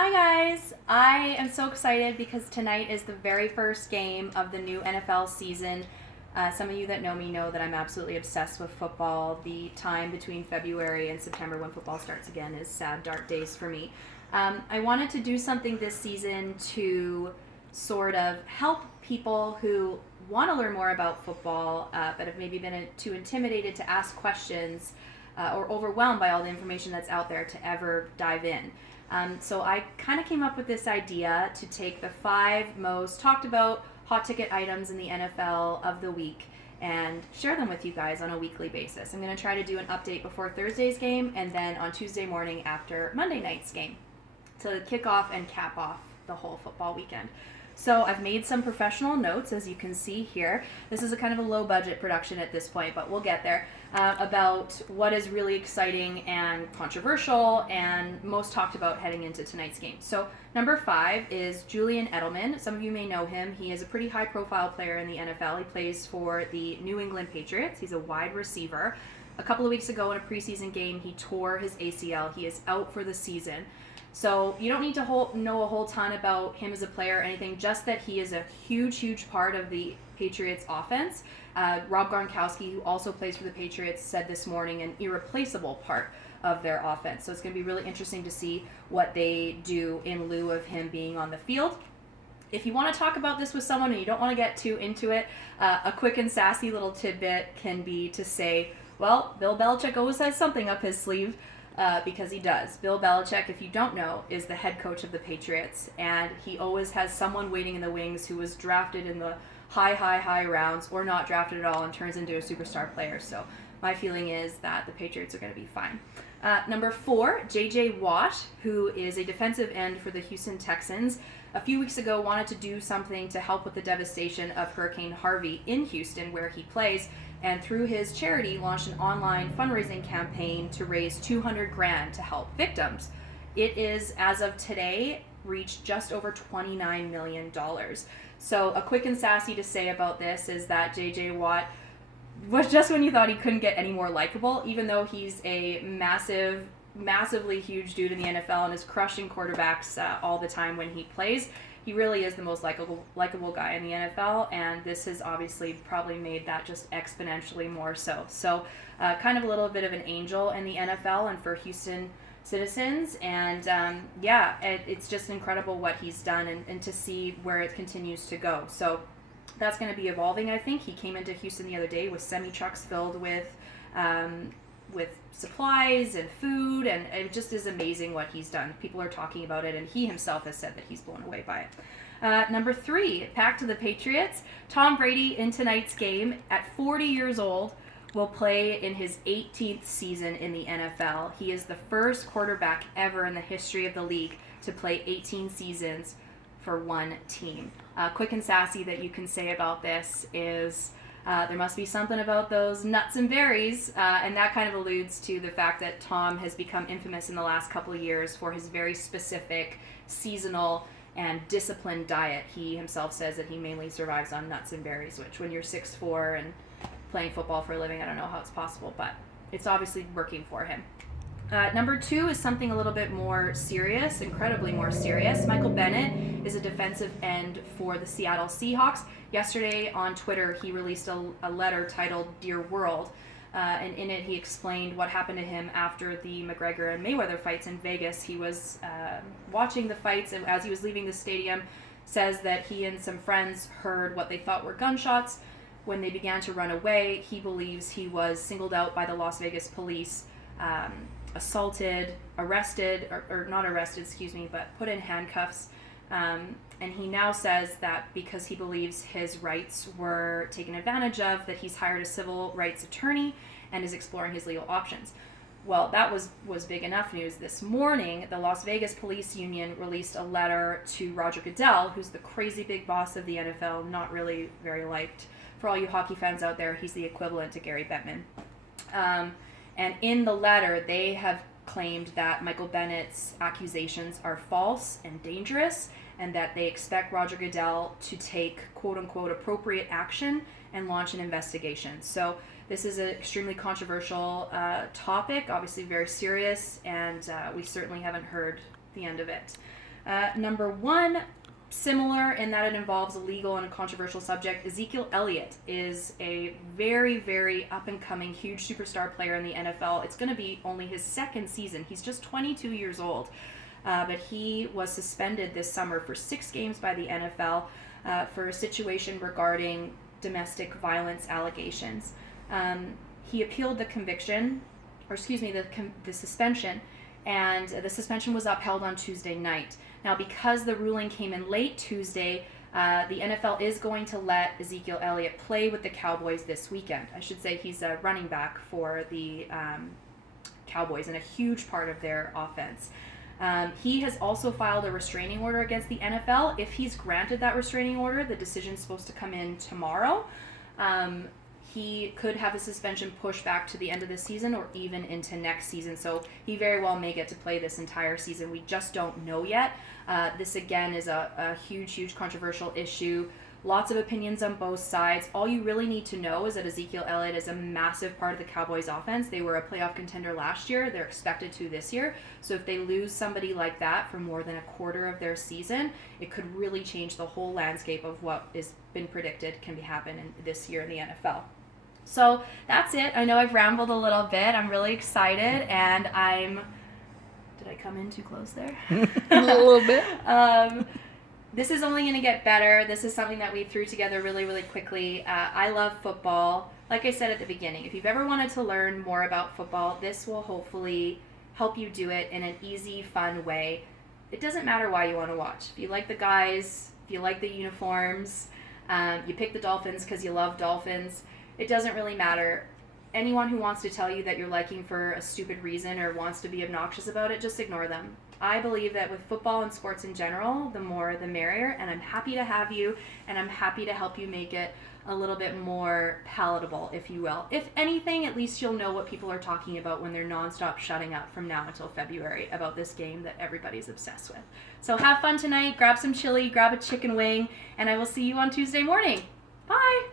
Hi guys! I am so excited because tonight is the very first game of the new NFL season. Some of you that know me know that I'm absolutely obsessed with football. The time between February and September when football starts again is sad, dark days for me. I wanted to do something this season to sort of help people who want to learn more about football but have maybe been too intimidated to ask questions or overwhelmed by all the information that's out there to ever dive in. So I kind of came up with this idea to take the 5 most talked about hot ticket items in the NFL of the week and share them with you guys on a weekly basis. I'm going to try to do an update before Thursday's game and then on Tuesday morning after Monday night's game to kick off and cap off the whole football weekend. So I've made some professional notes, as you can see here. This is a kind of a low budget production at this point, but we'll get there, about what is really exciting and controversial and most talked about heading into tonight's game. So number 5 is Julian Edelman. Some of you may know him. He is a pretty high profile player in the NFL. He plays for the New England Patriots. He's a wide receiver. A couple of weeks ago in a preseason game, he tore his ACL. He is out for the season. So you don't need to know a whole ton about him as a player or anything, just that he is a huge part of the Patriots offense. Rob Gronkowski, who also plays for the Patriots, said this morning an irreplaceable part of their offense. So it's going to be really interesting to see what they do in lieu of him being on the field. If you want to talk about this with someone and you don't want to get too into it, a quick and sassy little tidbit can be to say, well, Bill Belichick always has something up his sleeve. Because he does. Bill Belichick, if you don't know, is the head coach of the Patriots, and he always has someone waiting in the wings who was drafted in the high rounds or not drafted at all and turns into a superstar player. So my feeling is that the Patriots are going to be fine. Number 4, J.J. Watt, who is a defensive end for the Houston Texans, a few weeks ago wanted to do something to help with the devastation of Hurricane Harvey in Houston, where he plays, and through his charity launched an online fundraising campaign to raise $200,000 to help victims. It is, as of today, reached just over $29 million. So a quick and sassy to say about this is that J.J. Watt was just when you thought he couldn't get any more likable, even though he's a massively huge dude in the NFL and is crushing quarterbacks all the time when he plays. He really is the most likable guy in the NFL, and this has obviously probably made that just exponentially more so. So kind of a little bit of an angel in the NFL and for Houston citizens, and it's just incredible what he's done and to see where it continues to go. So that's going to be evolving, I think. He came into Houston the other day with semi-trucks filled with supplies and food, and it just is amazing what he's done. People are talking about it, and he himself has said that he's blown away by it. Number 3, back to the Patriots. Tom Brady in tonight's game at 40 years old will play in his 18th season in the NFL. He is the first quarterback ever in the history of the league to play 18 seasons for one team. Quick and sassy that you can say about this is there must be something about those nuts and berries, and that kind of alludes to the fact that Tom has become infamous in the last couple of years for his very specific seasonal and disciplined diet. He himself says that he mainly survives on nuts and berries, which when you're 6'4" and playing football for a living, I don't know how it's possible, but it's obviously working for him. Number 2 is something a little bit more serious, incredibly more serious. Michael Bennett is a defensive end for the Seattle Seahawks. Yesterday on Twitter, he released a letter titled Dear World, and in it he explained what happened to him after the McGregor and Mayweather fights in Vegas. He was watching the fights, and as he was leaving the stadium, says that he and some friends heard what they thought were gunshots. When they began to run away, he believes he was singled out by the Las Vegas police, assaulted, arrested, or not arrested, but put in handcuffs. And he now says that because he believes his rights were taken advantage of, that he's hired a civil rights attorney and is exploring his legal options. Well, that was big enough news. This morning, the Las Vegas Police Union released a letter to Roger Goodell, who's the crazy big boss of the NFL, not really very liked. For all you hockey fans out there, he's the equivalent to Gary Bettman. And in the letter, they have claimed that Michael Bennett's accusations are false and dangerous, and that they expect Roger Goodell to take quote-unquote appropriate action and launch an investigation. So this is an extremely controversial topic, obviously very serious, and we certainly haven't heard the end of it. Number one, similar in that it involves a legal and a controversial subject, Ezekiel Elliott is a very, very up-and-coming, huge superstar player in the NFL. It's going to be only his second season. He's just 22 years old. But he was suspended this summer for 6 games by the NFL for a situation regarding domestic violence allegations. He appealed the conviction, or excuse me, the suspension, and the suspension was upheld on Tuesday night. Now, because the ruling came in late Tuesday, the NFL is going to let Ezekiel Elliott play with the Cowboys this weekend. I should say he's a running back for the Cowboys and a huge part of their offense. He has also filed a restraining order against the NFL. If he's granted that restraining order, the decision's supposed to come in tomorrow. He could have the suspension pushed back to the end of the season or even into next season. So he very well may get to play this entire season. We just don't know yet. This, again, is a huge, huge controversial issue. Lots of opinions on both sides. All you really need to know is that Ezekiel Elliott is a massive part of the Cowboys offense. They were a playoff contender last year. They're expected to this year. So if they lose somebody like that for more than a quarter of their season, it could really change the whole landscape of what has been predicted can happen this year in the NFL. So that's it. I know I've rambled a little bit. I'm really excited, and did I come in too close there? A little bit. This is only going to get better. This is something that we threw together really, really quickly. I love football. Like I said at the beginning, if you've ever wanted to learn more about football, this will hopefully help you do it in an easy, fun way. It doesn't matter why you want to watch. If you like the guys, if you like the uniforms, you pick the Dolphins because you love Dolphins, it doesn't really matter. Anyone who wants to tell you that you're liking for a stupid reason or wants to be obnoxious about it, just ignore them. I believe that with football and sports in general, the more the merrier, and I'm happy to have you, and I'm happy to help you make it a little bit more palatable, if you will. If anything, at least you'll know what people are talking about when they're nonstop shutting up from now until February about this game that everybody's obsessed with. So have fun tonight, grab some chili, grab a chicken wing, and I will see you on Tuesday morning. Bye!